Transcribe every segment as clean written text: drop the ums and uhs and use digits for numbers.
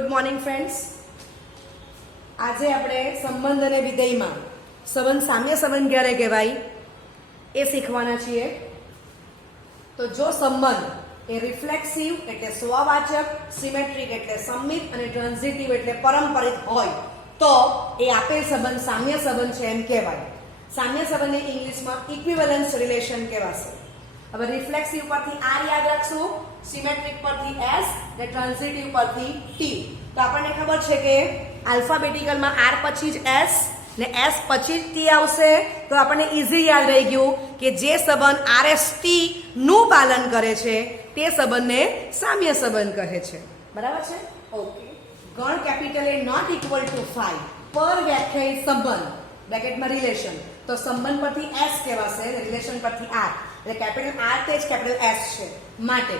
Good morning friends. આજે આપણે સંબંધ અને વિધેયમાં સંબંધ સામ્ય સંબંધ ક્યારે કહેવાય એ શીખવાના છીએ. તો જો સંબંધ એ રિફ્લેક્સિવ એટલે સ્વવાચક, સિમેટ્રિક એટલે સંમિત અને ટ્રાન્ઝિટિવ એટલે પરંપરિત હોય તો એ આપેલ સંબંધ સામ્ય સંબંધ છે એમ કહેવાય. સામ્ય સંબંધને ઇંગ્લિશમાં ઇક્વિવેલન્સ રિલેશન કહેવાશે. હવે રિફ્લેક્સિવ પરથી આર યાદ રાખશું, સિમેટ્રિક પરથી એસ ને ટ્રાન્ઝિટિવ પરથી ટી. તો આપણને ખબર છે કે આલ્ફાબેટિકલમાં આર પછી જ એસ ને એસ પછી જ ટી આવશે. તો આપણને ઈઝી યાદ રહી ગયું કે જે સંબંધ આર એસ ટી નું પાલન કરે છે તે સંબંધને સામ્ય સંબંધ કહે છે. બરાબર છે? ઓકે. ગણ capital A not equal to 5 પર વ્યાખ્યાયિત સંબંધ બ્રેકેટમાં રિલેશન. તો સંબંધ પરથી એસ કહેવાશે, રિલેશન પરથી આર. એટલે કેપિટલ આર તે જ કેપિટલ એસ છે. માટે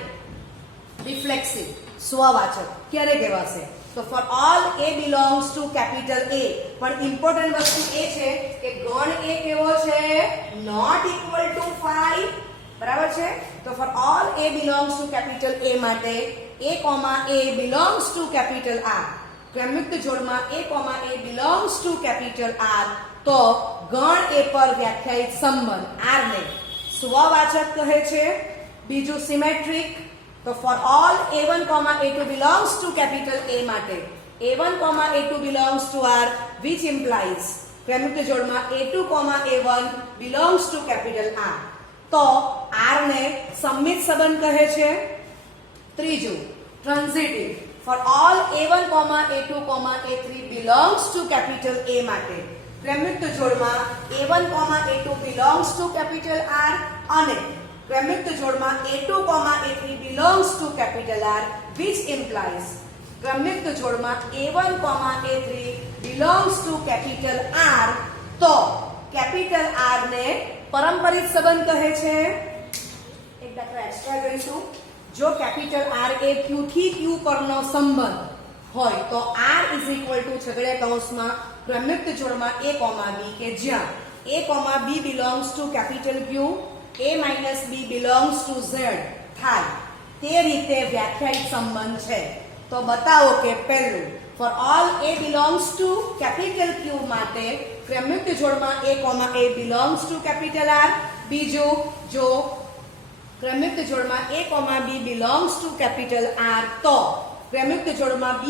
રિફ્લેક્સિવ સ્વવાચક ક્યારે કહેવાશે? તો for all A belongs to capital એ. પણ ઇમ્પોર્ટન્ટ વસ્તુ એ છે કે ગણ એ કેવો છે? Not equal to 5. બરાબર છે? તો for all A belongs to capital A માટે a, a belongs to capital R. ક્રમયુક્ત જોડમાં a, a belongs to capital R. તો ગણ એ પર વ્યાખ્યાયિત સંબંધ આર ને સ્વવાચક કહે છે. બીજું સિમેટ્રિક. તો for all a1, a2 belongs to capital A માટે a1, a2 belongs to R which implies ક્રમયુક્ત જોડમાં a2, a1 belongs to capital R. તો R ને સંમિત સંબંધ કહે છે. ત્રીજું transitive. For all a1, a2, a3 belongs to capital A માટે ક્રમયુક્ત જોડમાં a1, a2 belongs to capital R અને ક્રમયુક્ત જોડમાં a2, a3 belongs to capital R which implies ક્રમયુક્ત જોડમાં a1, a3 belongs to capital R. તો capital R ને પરંપરિત સંબંધ કહે છે. એક દાખલો extra કરીશું. જો કેપિટલ R એ Q થી Q પરનો સંબંધ હોય તો R is equal to છગડીયા કૌંસમાં ક્રમયુક્ત જોડમાં a, b કે જ્યાં a, b belongs to capital Q, a minus b belongs to z થાય તે રીતે વ્યાખ્યાયિત સંબંધ છે. તો બતાવો કે પહેલું for all a belongs to capital Q માટે ક્રમયુક્ત જોડમાં a, a belongs to capital R. બીજું જો ક્રમયુક્ત જોડમાં a, b belongs to capital R તો ક્રમયુક્ત જોડમાં b,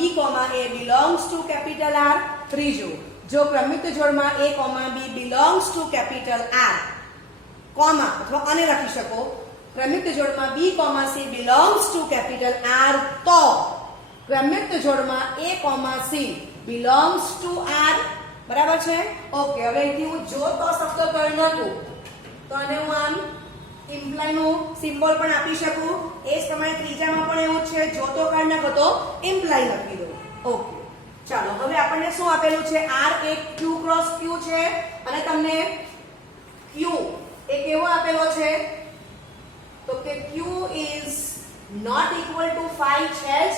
a belongs to capital R. ત્રીજું જો ક્રમયુક્ત જોડમાં a, b belongs to capital R comma અથવા અને લખી શકો ક્રમયુક્ત જોડમાં b, c belongs to capital R તો ક્રમયુક્ત જોડમાં a, c belongs to R. બરાબર છે? ઓકે. હવે અહીંથી હું જો તો શબ્દ કરી નાખું તો આને હું આમ ઇમ્પ્લાય નું સિમ્બોલ પણ આપી શકું. એ જ પ્રમાણે ત્રીજામાં પણ એવું છે, જો તો કરી નાખો તો ઇમ્પ્લાય લખી દો. ઓકે. ચાલો હવે આપણને શું આપેલું છે? R એ Q ક્રોસ Q છે અને તમને Q એ કેવો આપેલો છે? તો કે Q is not equal to 5 છે જ.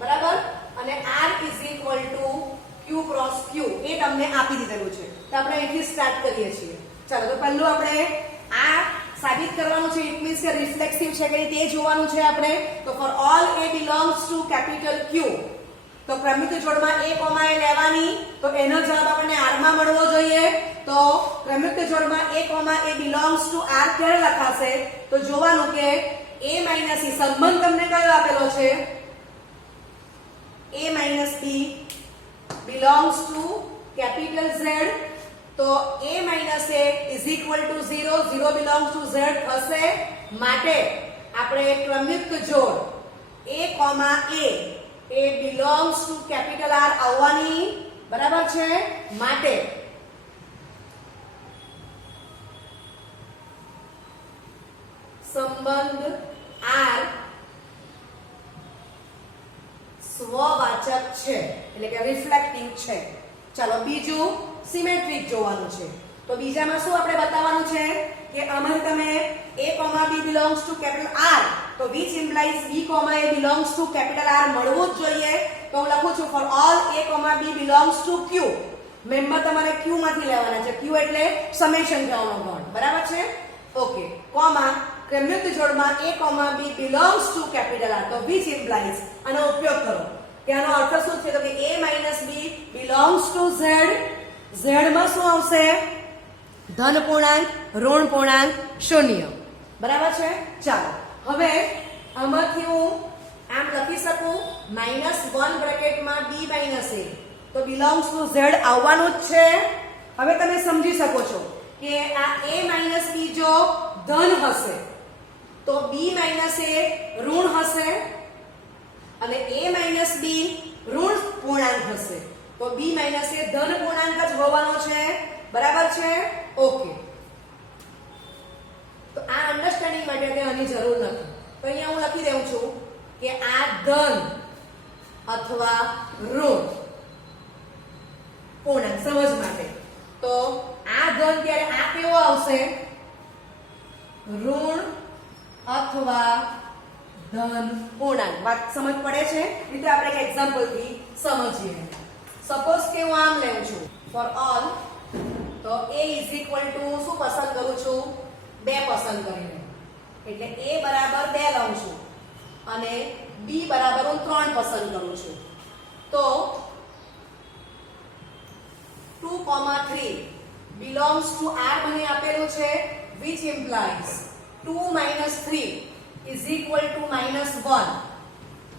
બરાબર? અને R is equal to Q cross Q એ તમને આપી દીધેલું છે. તો આપણે અહીંથી સ્ટાર્ટ કરીએ છીએ. ચાલો તો પહેલું આપણે આ સાબિત કરવાનું છે. ઇટ મીન્સ કે રિફ્લેક્સિવ છે કે તે જોવાનું છે આપણે. તો for all a belongs to capital Q તો ક્રમિક જોડમાં a, a લેવાની. તો એનો જવાબ આપણને R માં મળવો જોઈએ. તો ક્રમિક જોડમાં a, a belongs to R ક્યારે લખાશે? તો જોવાનું કે a minus e સંબંધ તમને કયો આપેલો છે? a minus e belongs to capital Z. તો a minus a is equal to 0. 0 belongs to Z થશે. માટે આપણે ક્રમયુક્ત જોડ a, a belongs to capital R આવવાની. બરાબર છે? માટે સંબંધ R સ્વવાચક છે એટલે કે રિફ્લેક્ટિવ છે. ચાલો બીજું સિમેટ્રિક જોવાનું છે. તો બીજામાં શું આપણે બતાવવાનું છે કે અમારે તમે a, b belongs to capital R તો which implies b, a belongs to capital R મળવું જ જોઈએ. તો હું લખું છું for all a, b belongs to Q. Member તમારે Q માંથી લેવાના છે. Q એટલે સમેશન કહેવાનો ગણ. બરાબર છે? ઓકે. કોમા ક્રમયુક્ત જોડમાં a, b belongs to capital R તો which implies આનો ઉપયોગ કરો કે આનો અર્થ શું છે તો કે a minus b belongs to z. z માં શું આવશે? ધન પૂર્ણાંક, ઋણ પૂર્ણાંક, શૂન્ય. બરાબર છે? ચાલો હવે આમાંથી હું આમ લખી શકું -1 બ્રેકેટમાં b માઇનસ a, તો બિલોંગ્સ ટુ z આવવાનું જ છે. હવે તમે સમજી શકો છો કે આ a માઇનસ b જો ધન હશે તો b માઇનસ a ઋણ હશે અને a માઇનસ b ઋણ પૂર્ણાંક હશે તો b માઇનસ a ધન પૂર્ણાંક જ હોવાનો છે. બરાબર છે? ઓકે. તો આ અન્ડરસ્ટેન્ડિંગ માટે આની જરૂર નથી. તો અહીંયા હું લખી દઉં છું કે આ ધન અથવા ઋણ પૂર્ણાંક સમજ માટે. તો આ ધન ત્યારે આ કેવો આવશે? ઋણ અથવા ધન પૂર્ણાંક. વાત સમજ પડે છે? મિત્રો આપણે એક એક્ઝામ્પલ થી સમજીએ. સપોઝ કે હું આમ લઉં છું ફોર ઓલ, તો a ઇઝ ઇક્વલ ટુ શું પસંદ કરું છું? 2 પસંદ કરીને, એટલે a બરાબર 2 લઉં છું અને b બરાબર હું 3 પસંદ કરું છું. તો 2, 3 belongs to r મને આપેલું છે, which implies 2 minus 3 is equal to -1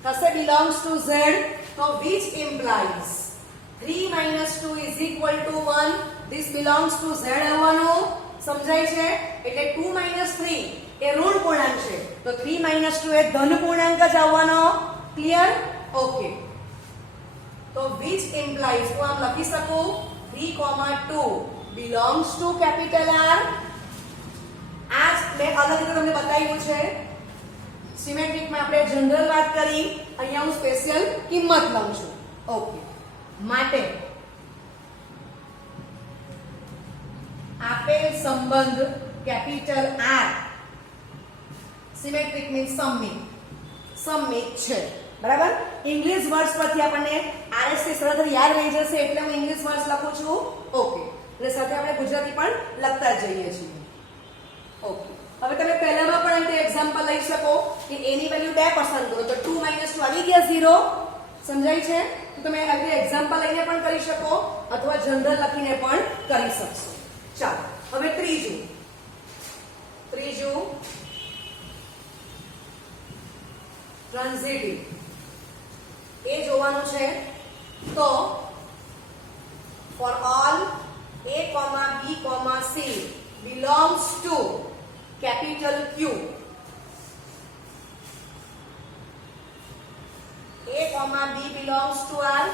થશે belongs to z. તો which implies 3 minus 2 is equal to 1, this belongs to z આવવાનું. સમજાય છે? એટલે 2 minus 3 એ ઋણ પૂર્ણાંક છે તો 3 minus 2 એ ધન પૂર્ણાંક જ આવવાનો. ક્લિયર? ઓકે. તો which implies હું આમ લખી શકું 3, 2 belongs to capital R. આ મેં અલગ રીતે તમને બતાવ્યું છે. સિમેટ્રિકમાં આપણે જનરલ વાત કરી, અહીંયા હું સ્પેશિયલ કિંમત લઉં છું. ઓકે. માટે આપેલ સંબંધ કેપિટલ R સિમેટ્રિક મીન્સ સમમિત છે. બરાબર? ઇંગ્લિશ વર્ડ્સ પરથી આપણને RS થી સરળતાથી યાદ રહી જશે એટલે હું ઇંગ્લિશ વર્ડ્સ લખું છું. ઓકે. એટલે સાથે આપણે ગુજરાતી પણ લખતા જઈએ છીએ. ઓકે. હવે તમે પહેલામાં પણ અંતે એક્ઝામ્પલ લઈ શકો કે a ની વેલ્યુ 2 પસંદ કરો તો 2 - 2 આવી ગયા 0. સમજાય છે? તો તમે આ એક્ઝામ્પલ લઈને પણ કરી શકો અથવા જનરલ લખીને પણ કરી શકશો. ચાલો હવે ત્રીજું ટ્રાન્ઝિટિવ એ જોવાનું છે. તો for all a, b, c belongs to capital Q, a, b belongs to R,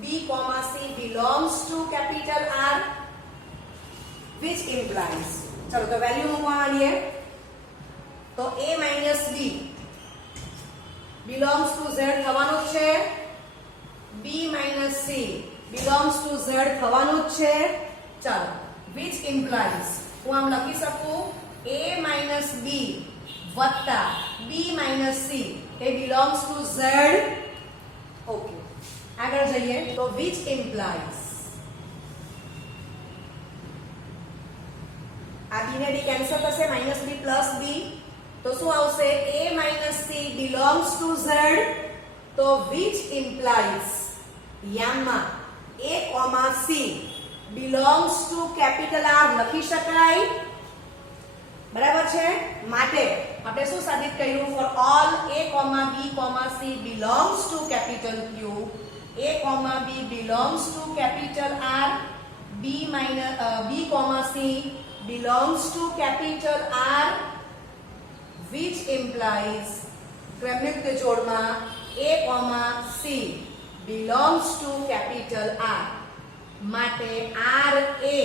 b, c belongs to capital R, which implies ચલો તો વેલ્યુ મૂકવા માંડીએ. તો a minus b belongs to z થવાનું જ છે, b minus c belongs to z થવાનું જ છે. ચાલો which implies હું આમ લખી શકું a minus b વત્તા b minus c A belongs to z. Okay. આગળ જઈએ તો which implies આ b ને b કેન્સલ થશે -b પ્લસ b તો શું આવશે a minus c belongs to z. તો which implies યામાં a, c belongs to capital R લખી શકાય. બરાબર છે? માટે આપણે શું સાબિત કર્યું? For all a, b, c belongs to capital Q, a, b belongs to capital R, b, c belongs to capital R, which implies ક્રમિક જોડમાં a, c belongs to capital R. માટે R એ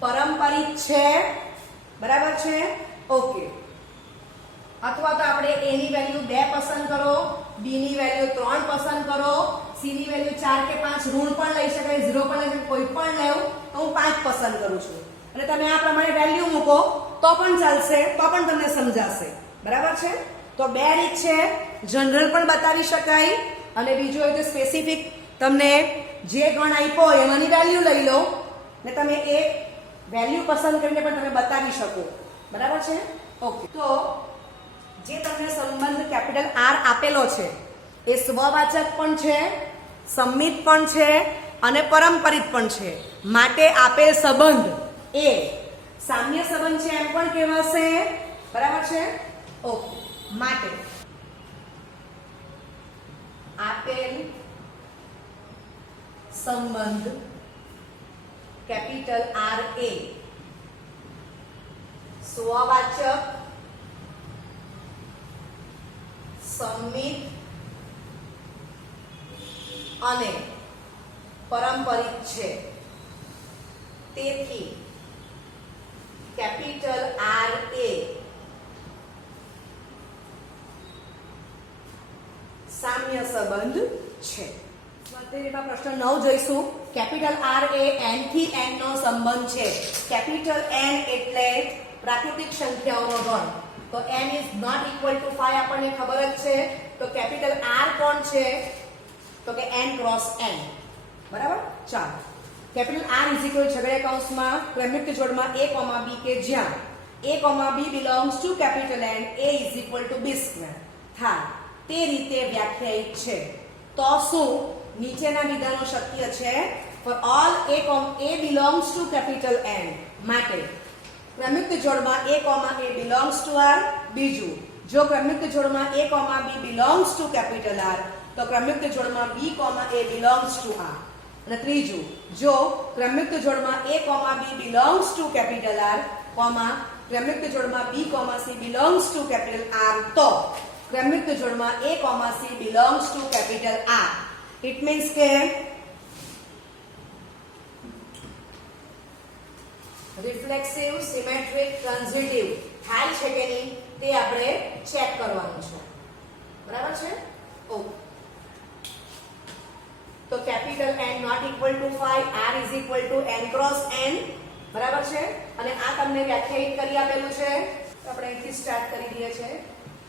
પારંપરિક છે. બરાબર છે? ઓકે. અથવા તો આપણે a ની વેલ્યુ 2 પસંદ કરો, b ની વેલ્યુ 3 પસંદ કરો, c ની વેલ્યુ 4 કે 5 ઋણ પણ લઈ શકાય, 0 પણ લઈ શકાય, કોઈ પણ લેવ તો હું 5 પસંદ કરું છું અને તમે આ પ્રમાણે વેલ્યુ મૂકો તો પણ ચાલશે, તો પણ તમને સમજાશે. બરાબર છે? તો બે રીત છે, જનરલ પણ બતાવી શકાય અને બીજું હોય તો સ્પેસિફિક તમને જે ગણ આપ્યો હોય એમાંની વેલ્યુ લઈ લો ને તમે એ વેલ્યુ પસંદ કરીને પણ તમે બતાવી શકો. બરાબર છે? ઓકે. તો જે તમને સંબંધ કેપિટલ આર આપેલો છે એ સ્વવાચક પણ છે, સંમિત પણ છે અને પરંપરિત પણ છે. માટે આપેલ સંબંધ એ સામ્ય સંબંધ છે એમ પણ કહેવાશે. બરાબર છે? ઓકે. માટે આપેલ સંબંધ કેપિટલ આર એ સ્વવાચક, સંમિત અને પરંપરિત છે. તેથી કેપિટલ આર એ સામ્ય સંબંધ છે. સ્વાધ્યાયમાં પ્રશ્ન 9 જોઈશું. કેપિટલ આર એ n થી n નો સંબંધ છે. કેપિટલ n એટલે પ્રાકૃતિક સંખ્યાઓનો ગણ. તો n is not equal to 5 આપણને ખબર જ છે. તો કેપિટલ r કોણ છે? તો કે n ક્રોસ n. બરાબર? ચાલો. કેપિટલ r ઇઝ ઇક્વલ છગડીયા કૌંસમાં ક્રમિક જોડમાં a, b કે જ્યાં a, b belongs to capital N, a is equal to b square થાય તે રીતે વ્યાખ્યાયિત છે. તો શું નીચેના વિધાનો શક્ય છે? for all a belongs to capital N માટે ક્રમિક જોડમાં a, belongs to r. બીજું, જો ક્રમિક જોડમાં a, b belongs to capital R તો ક્રમિક જોડમાં b, a belongs to r. અને ત્રીજું, જો ક્રમિક જોડમાં a, b belongs to capital R, ક્રમિક જોડમાં b, c belongs to capital R તો ક્રમિક જોડમાં a, c belongs to capital R. It means કે રિફ્લેક્સિવ, સિમેટ્રિક, ટ્રાન્ઝિટિવ થાય છે કે નહીં તે આપણે ચેક કરવાનું છે. બરાબર છે? ઓકે. તો capital N not equal to 5, R is equal to n cross n. બરાબર છે? અને આ તમને વ્યાખ્યાયિત કરી આપેલું છે. તો આપણે અહીંથી સ્ટાર્ટ કરી દઈએ છીએ.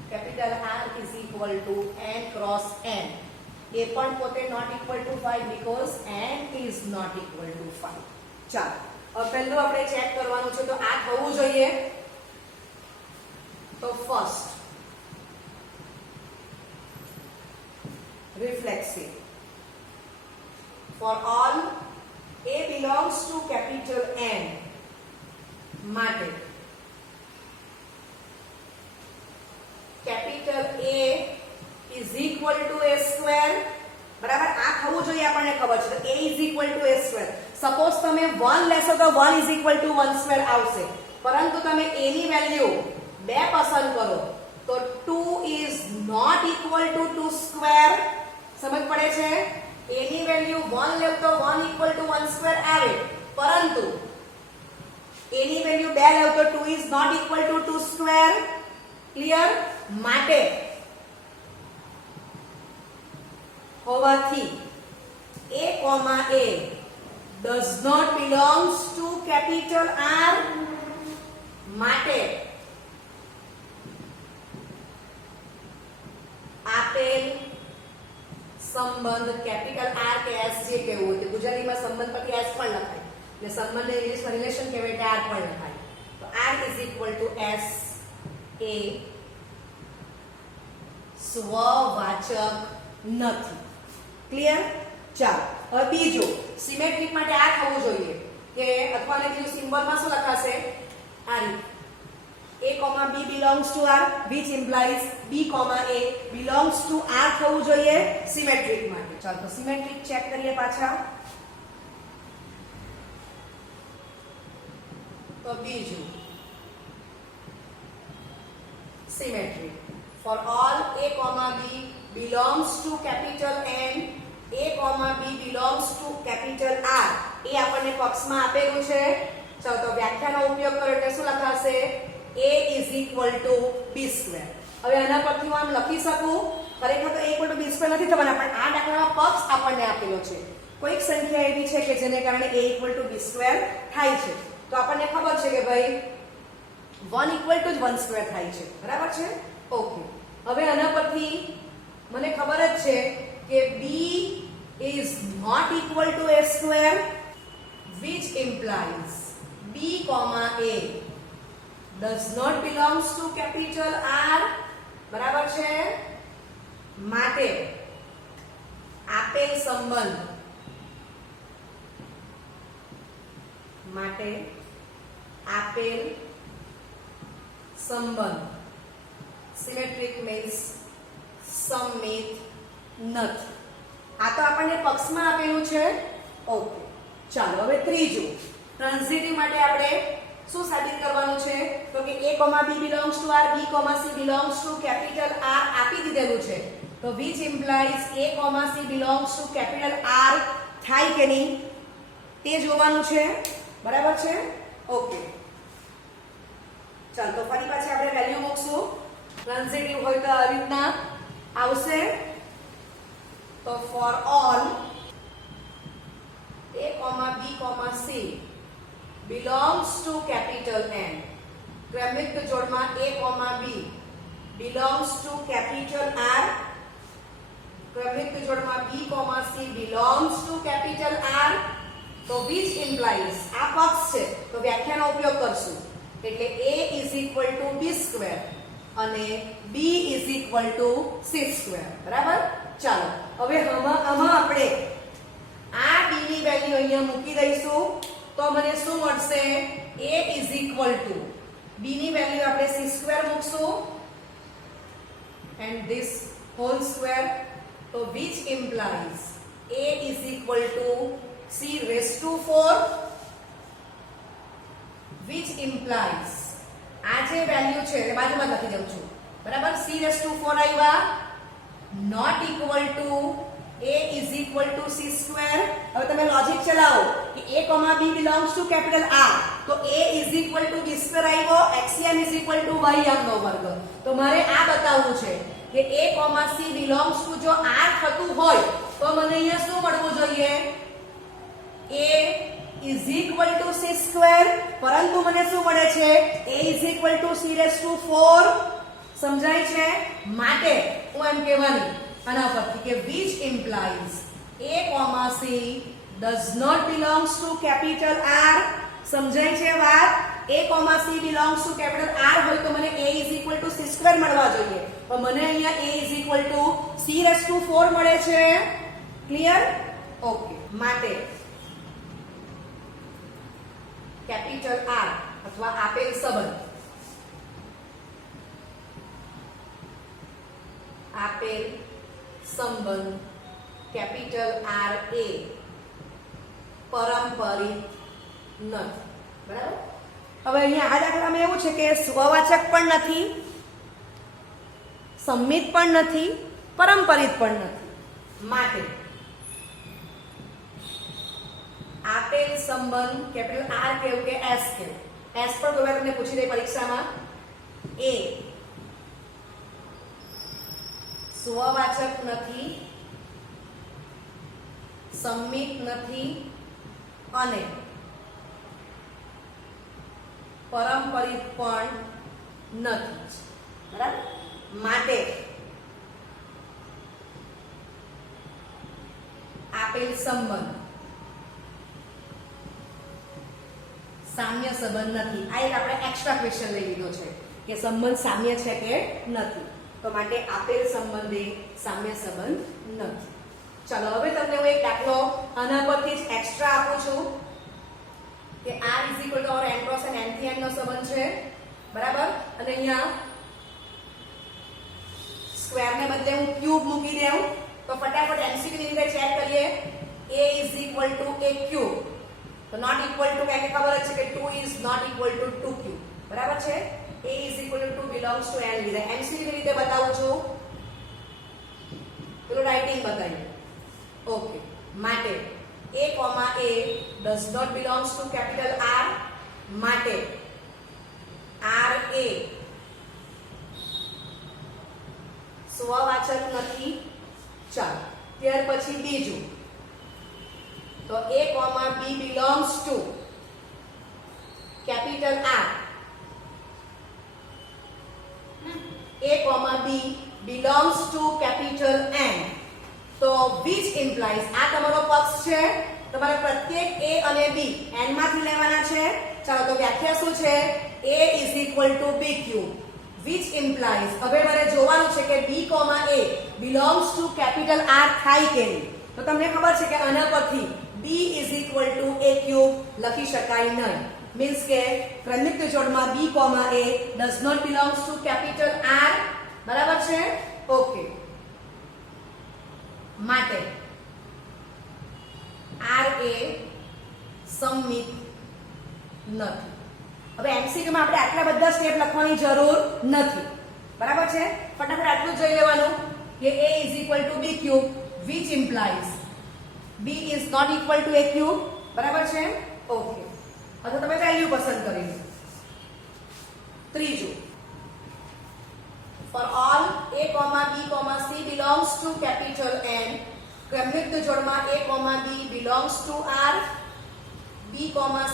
Capital R is equal to n cross n. એ પણ પોતે not equal to 5 because n is not equal to 5. ચાલો. હવે પહેલું આપણે ચેક કરવાનું છે. તો આ થવું જોઈએ. તો first reflexive. For all a belongs to capital N માટે capital A is equal to a square. બરાબર? આ થવું જોઈએ આપણને ખબર છે. તો a is equal to a square. Suppose તમે 1 લેશો તો 1 is equal to 1 square આવશે. પરંતુ તમે a ની વેલ્યુ 2 પસંદ કરો તો 2 is not equal to 2 square. સમજ પડે છે? a ની વેલ્યુ 1 લેવ તો 1 equal to 1 square આવે. પરંતુ a ની વેલ્યુ 2 લેવ તો 2 is not equal to 2 square. Clear? માટે હોવાથી a, does not belongs to capital R માટે આપેલ સંબંધ કેપિટલ R કે S જે કહેવું હોય તે ગુજરાતીમાં સંબંધ પછી S પણ લખાય. એટલે સંબંધને ઇંગ્લિશમાં રિલેશન કહેવાય એટલે R પણ લખાય. તો R is equal to S એ સ્વવાચક નથી. ક્લિયર? ચાલો. હવે બીજું, સિમેટ્રિક માટે આ થવું જોઈએ કે અથવા ને બીજું સિમ્બોલમાં શું લખાશે? આ રીતે a, b belongs to R which implies b, a belongs to R થવું જોઈએ સિમેટ્રિક માટે. ચાલો તો સિમેટ્રિક ચેક કરીએ પાછા. તો બીજું symmetric. For all a, b belongs to capital N, a, b belongs to capital R. એ આપણને પક્ષમાં આપેલું છે. ચાલો તો વ્યાખ્યાનો ઉપયોગ કરો એટલે શું લખાશે? a is equal to b square. હવે આના પરથી હું આમ લખી શકું. ખરેખર તો a equal to b square નથી થવાના, પણ આ દાખલામાં પક્ષ આપણને આપેલો છે. કોઈક સંખ્યા એવી છે કે જેને કારણે a equal to b square થાય છે. તો આપણને ખબર છે કે ભાઈ 1 equal to 1 square થાય છે. બરાબર છે? ઓકે. હવે આના પરથી મને ખબર જ છે કે b is not equal to a square which implies b, a does not belongs to capital R બરાબર છે? માટે આપેલ સંબંધ સિમેટ્રિક મીન્સ સમમિત નથી. આ તો આપણને પક્ષમાં આપેલું છે. ઓકે, ચાલો હવે ત્રીજું ટ્રાન્ઝિટિવ માટે આપણે શું સાબિત કરવાનું છે? તો કે a, b belongs to r, b, c belongs to capital R આપી દીધેલું છે. તો which implies a, c belongs to capital R થાય કે નહીં તે જોવાનું છે. બરાબર છે? ઓકે, ચાલ તો ફરી પાછી આપણે વેલ્યુ મૂકશું. ટ્રાન્ઝિટિવ હોય તો આવી રીતના આવશે. તો for all a, b, c belongs to capital N, ક્રમિક જોડમાં a, b belongs to capital R, ક્રમિક જોડમાં b, c belongs to capital R. તો which implies આ પક્ષ છે તો વ્યાખ્યાનો ઉપયોગ કરશું. એટલે a is equal to b square અને b is equal to c square. બરાબર? ચાલો હવે આમાં આપણે આ b ની વેલ્યુ અહીંયા મૂકી દઈશું. તો મને શું મળશે? a is equal to b ની વેલ્યુ આપણે c square મૂકશું and this whole square. તો which implies a is equal to c raised to 4, which implies આ જે વેલ્યુ છે એ બાજુમાં લખી દઉં છું. બરાબર? c raised to 4 આવ્યા not equal to a is equal to c square. હવે તમે લોજિક ચલાવો કે a, b belongs to capital R. તો a is equal to b square આવ્યો, xn is equal to y નો વર્ગ. તો મારે આ બતાવવું છે કે a, c belongs to જો R થતું હોય તો મને અહીંયા શું મળવું જોઈએ? a is equal to c square. પરંતુ મને શું મળે છે? a is equal to c raised to 4. સમજાય છે? માટે હું એમ કહેવાની આના પરથી કે which implies a, c does not belongs to capital R. સમજાય છે વાત? a, c belongs to capital R હોય તો મને a is equal to c square મળવા જોઈએ. પણ મને અહીંયા a is equal to c raised to 4 મળે છે. ક્લિયર? ઓકે, માટે કેપિટલ R અથવા આપેલ સંબંધ કેપિટલ R એ પારંપરિક નથી. બરાબર? હવે અહીંયા આ દાખલામાં એવું છે કે સ્વવાચક પણ નથી, સંમિત પણ નથી, પારંપરિક પણ નથી. માટે આપેલ સંબંધ કેપિટલ R કેવું કે S કેવું? S પણ કોઈ વાર તમને પૂછી દે પરીક્ષામાં. A સ્વવાચક નથી, સંમિત નથી અને પારંપરિક પણ નથી. બરાબર? માટે આપેલ સંબંધ સામ્ય સંબંધ નથી. આ એક આપણે એક્સ્ટ્રા ક્વેશ્ચન લઈ લીધો છે કે સંબંધ સામ્ય છે કે નથી. તો માટે આપેલ સંબંધ એ સામ્ય સંબંધ નથી. ચાલો હવે તમને હું એક દાખલો આના પરથી જ એક્સ્ટ્રા આપું છું કે r is equal to n cross n થી n નો સંબંધ છે. બરાબર? અને અહીંયા સ્ક્વેર ને બદલે હું ક્યુબ મૂકી દઉં તો ફટાફટ MCQ ની રીતે ચેક કરીએ. a is equal to a cube. તો નોટ ઇક્વલ ટુ કે ખબર જ છે કે 2 is not equal to 2 cube. બરાબર છે? a is equal to 2 belongs to n લીધા. MCQ ની રીતે બતાવું છું. પેલું રાઇટિંગ બતાવ્યું. ઓકે, માટે a, a does not belongs to capital R. માટે R એ સ્વવાચક નથી. ચાલો ત્યાર પછી બીજું. તો a, b belongs to capital R. a, b belongs to capital N. તો which implies આ તમારો પક્ષ છે. તમારે પ્રત્યેક a અને b n માંથી લેવાના છે. ચાલો તો વ્યાખ્યા શું છે? a is equal to b cube. which implies હવે મારે જોવાનું છે કે b, a belongs to capital R થાય કે નહીં. તો તમને ખબર છે કે આના પરથી b is equal to a cube લખી શકાય નહીં. મીન્સ કે ક્રમિક જોડમાં b, a does not belongs to capital R. બરાબર છે? ઓકે. માટે R એ સમમિત નથી. હવે MCQ માં આપણે આટલા બધા સ્ટેપ લખવાની જરૂર નથી. બરાબર છે? ફટાફટ આટલું જોઈ લેવાનું કે a is equal to b cube which implies b is not equal to a cube. બરાબર છે? ઓકે. હવે તમે વેલ્યુ પસંદ કરી લો. ત્રીજું, for all a, b, c belongs to capital N, ક્રમિક જોડમાં a, b belongs to R, b,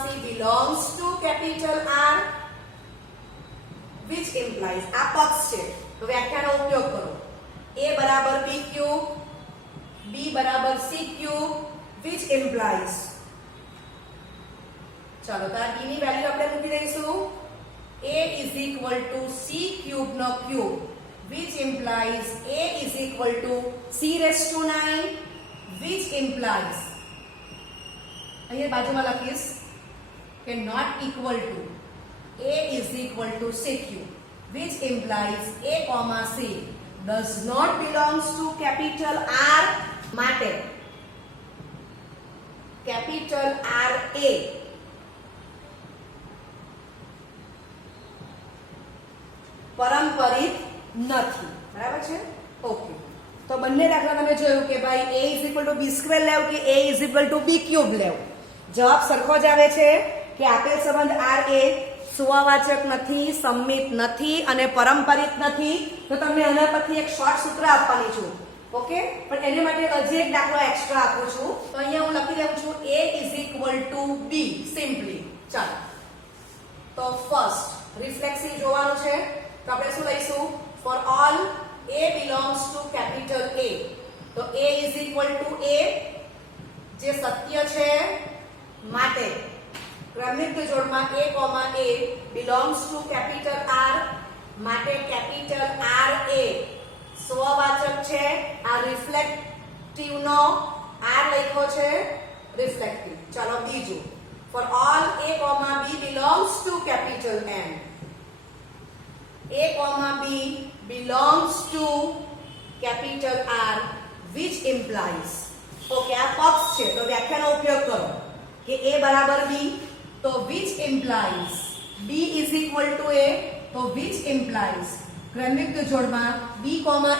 c belongs to capital R, which implies આ પક્ષ છે તો વ્યાખ્યાનો ઉપયોગ કરો. a બરાબર b ક્યુબ, b બરાબર c ક્યુબ, which implies ચાલો તો b ની વેલ્યુ આપણે મૂકી દઈશું. a is equal to c cube નો cube, which implies a is equal to c raised to 9, which implies અહીંયા બાજુમાં લખીશ કે not equal to a is equal to c cube, which implies a, c does not belongs to capital R. માટે capital R a પરંપરિત નથી. બરાબર છે? Okay. તો બંને દાખલા તમે જોયું કે ભાઈ a is equal to b square લેવ કે a is equal to b cube લેવ. જવાબ સરખો જ આવે છે કે આપેલ સંબંધ R એ સુવાવાચક નથી, સમમિત નથી અને પરંપરિત નથી. તો તમને આના પરથી એક શોર્ટ સૂત્ર આપવાની છું. ઓકે? પણ એને માટે હજી એક દાખલો એક્સ્ટ્રા આપું છું. તો અહીંયા હું લખી દઉં છું a is equal to b simply. ચાલો તો ફર્સ્ટ રિફ્લેક્સિવ જોવાનું છે. તો આપણે શું લઈશું? for all a belongs to capital A, તો a is equal to a જે સત્ય છે. માટે ક્રમિક જોડમાં a, a belongs to capital R, માટે capital R a સ્વવાચક છે. આ રિફ્લેક્ટિવ નો R લખ્યો છે રિફ્લેક્ટિવ. ચાલો બીજું, for all a, b belongs to capital N, a, b belongs to capital R, which implies okay આ પક્ષ છે તો વ્યાખ્યાનો ઉપયોગ કરો કે a બરાબર b, તો which implies b is equal to a, તો which implies ક્રમિક જોડમાં b,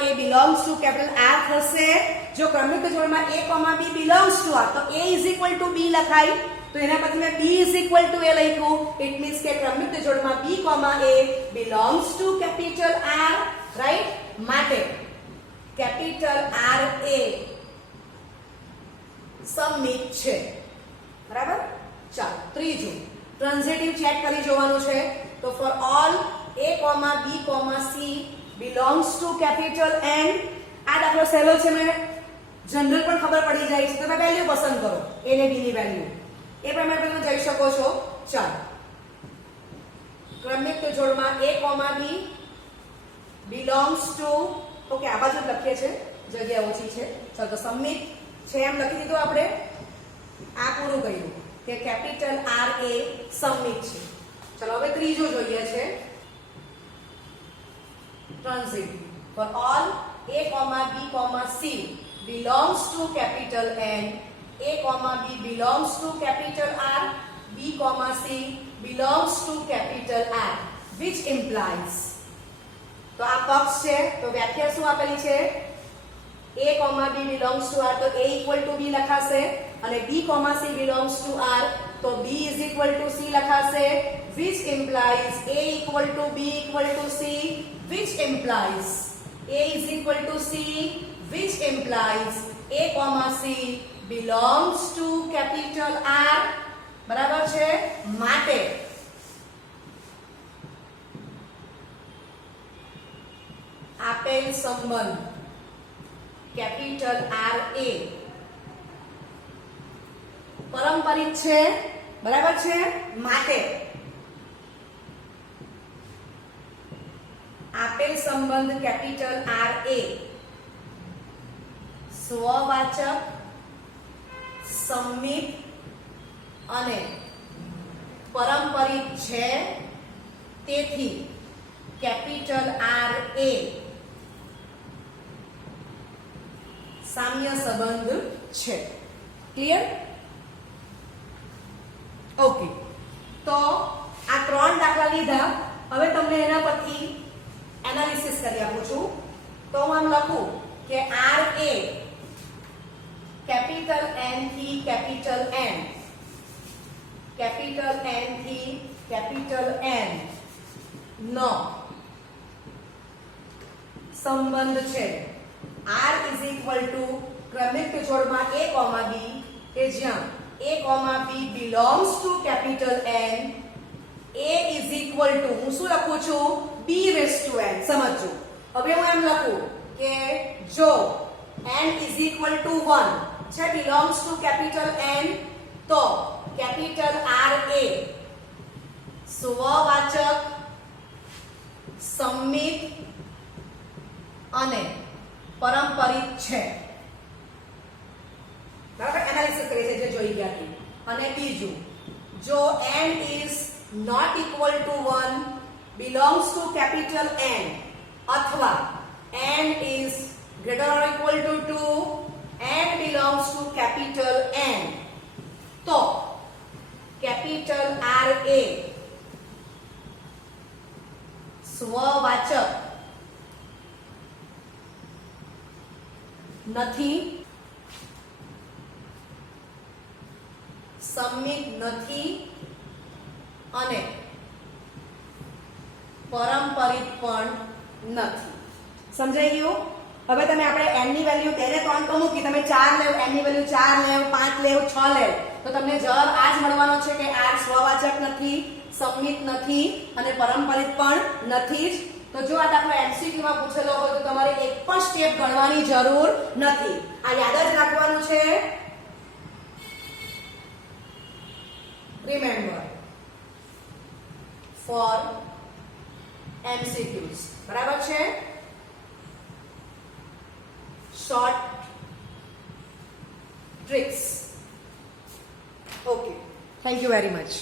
a belongs to capital R થશે. જો ક્રમિક જોડમાં a, b belongs to R તો a is equal to b લખાય. તો એના પછી મેં b is equal to a લખ્યું. ઇટ મીન્સ કે ક્રમિક જોડમાં b, a belongs to capital R, right? માટે કેપિટલ R a સમમિત છે. બરાબર? ચાલો ત્રીજું ટ્રાન્ઝિટિવ ચેક કરી જોવાનું છે. તો for all a, b, c belongs to capital N. આ દાખલો સહેલો છે, મને જનરલ પણ ખબર પડી જાય છે. તમે વેલ્યુ પસંદ કરો a ને b ની વેલ્યુ એ પ્રમાણે તમે જઈ શકો છો. ચાલો ક્રમિક જોડમાં a, b belongs to okay આ બાજુ લખીએ છે, જગ્યા ઓછી છે. ચાલો તો સમમિત છે એમ લખી દીધું આપણે. આ પૂરું કર્યું કે કેપિટલ R એ સમમિત છે. ચલો હવે ત્રીજો જોઈએ છે transitive. for all a, b, c belongs to capital N, a, b belongs to capital R, b, c belongs to capital R, which implies તો આ પક્ષ છે તો વ્યાખ્યા શું આપેલી છે? a, b belongs to R તો a equal to b લખાશે અને b, c belongs to R તો b is equal to c લખાશે. which implies a equal to b equal to c, which implies a is equal to c, which implies a, c belongs to capital R. બરાબર છે? માટે આપેલ સંબંધ capital R a પરંપરિત છે. બરાબર છે? માટે આપેલ સંબંધ કેપિટલ આર એ સ્વવાચક, સંમિત અને પારંપરિક છે, તેથી કેપિટલ આર એ સામ્ય સંબંધ છે. ક્લિયર? ઓકે, તો આ 3 દાખલા લીધા. હવે તમને એના પરથી એનાલિસિસ કરી આપું છું. તો હું આમ લખું કે આર એ કેપિટલ N થી કેપિટલ N, કેપિટલ N થી કેપિટલ N નો સંબંધ છે. R ઇઝ ઇક્વલ ટુ ક્રમિક જોડમાં a, b કે જ્યાં a, b belongs to capital N. a is equal two હું શું લખું છું? b raised to n. સમજો. હવે હું એમ લખું કે જો n ઇઝ ઇક્વલ ટુ 1 છે, belongs to capital N, તો કેપિટલ R એ સ્વવાચક, સંમિત અને પારંપરિક છે. બરાબર? એનાલિસિસ કરી છે જે જોઈ ગયા હતી. અને બીજું, જો n is not equal to 1 belongs to capital N અથવા n is greater or equal to 2 and belongs to capital N, તો capital R એ સ્વવાચક નથી, સંમિત નથી અને પારંપરિક પણ નથી. સમજાઈ ગયું? હવે તમે આપણે n ની વેલ્યુ 2 ને 3 તો મૂકી, તમે 4 લેવ, n ની વેલ્યુ 4 લેવ, 5 લેવ, 6 લેવ, તો તમને જવાબ આ જ મળવાનો છે કે R સ્વવાચક નથી, સંમિત નથી અને પારંપરિક પણ નથી જ. તો જો આ દાખલો MCQ માં પૂછેલો હોય તો તમારે એક પણ સ્ટેપ ગણવાની જરૂર નથી. આ યાદ જ રાખવાનું છે. Remember four MCQs. બરાબર છે? Short tricks. Okay, thank you very much.